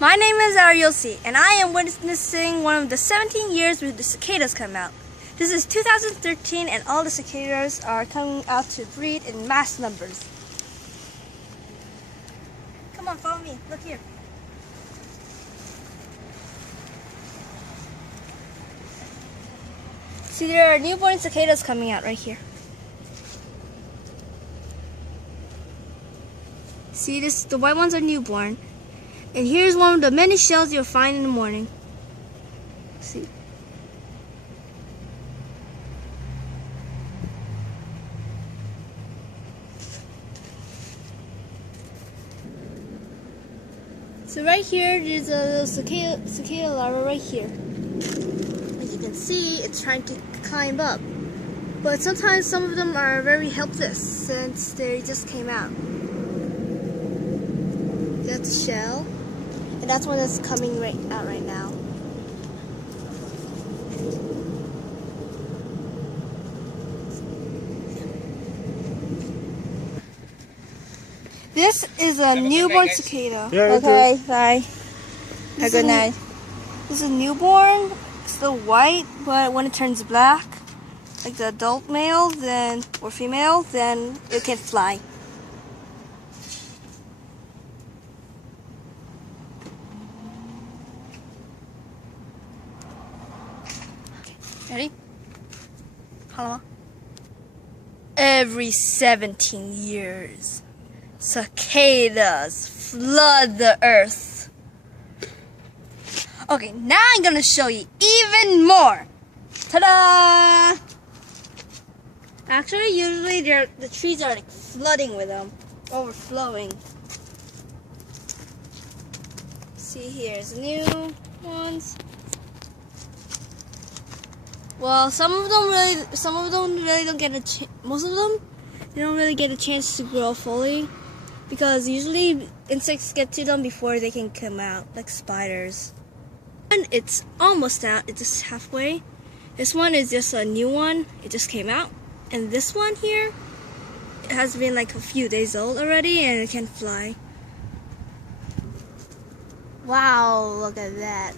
My name is Ariocie, and I am witnessing one of the 17 years where the cicadas come out. This is 2013, and all the cicadas are coming out to breed in mass numbers. Come on, follow me. Look here. See, there are newborn cicadas coming out right here. See, the white ones are newborn. And here's one of the many shells you'll find in the morning. See. So right here, there's a little cicada larva right here. As you can see, it's trying to climb up. But sometimes some of them are very helpless since they just came out. That's a shell. And that's one that's coming out right now. This is a newborn cicada. Yeah, okay, bye. Have a good night. This is newborn, still white, but when it turns black, like the adult male, then or female, then it can fly. Ready? Hello. Every 17 years, cicadas flood the earth. Okay, now I'm gonna show you even more. Ta-da! Actually, usually the trees are like flooding with them, overflowing. See, here's new ones. Well, some of them really don't get a chance. Most of them, they don't really get a chance to grow fully, because usually insects get to them before they can come out, like spiders. And it's almost out. It's just halfway. This one is just a new one. It just came out, and this one here, it has been like a few days old already, and it can fly. Wow! Look at that.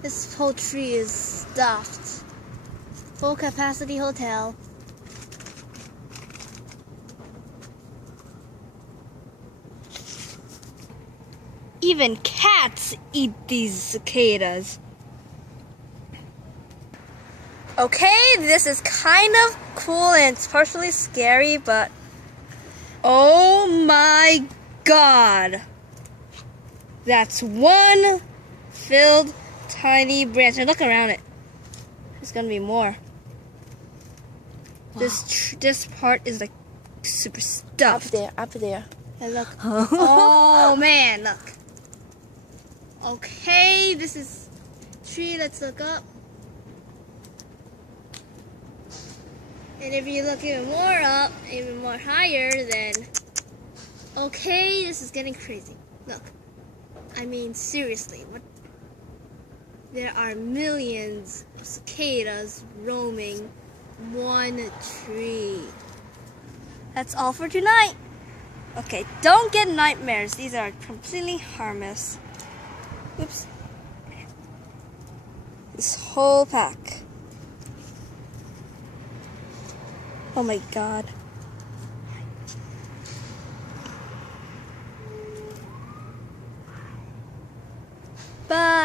This whole tree is stuffed. Full capacity hotel. Even cats eat these cicadas. Okay, this is kind of cool and it's partially scary, but oh my god. That's one filled tiny branch, and look around it. There's gonna be more. Wow. This part is like super stuffed. Up there. And look. Oh man, look. Okay, this is tree. Let's look up. And if you look even more up, even more higher, then okay, this is getting crazy. Look. I mean, seriously, what? There are millions of cicadas roaming one tree. That's all for tonight. Okay, don't get nightmares. These are completely harmless. Oops. This whole pack. Oh my god. Bye.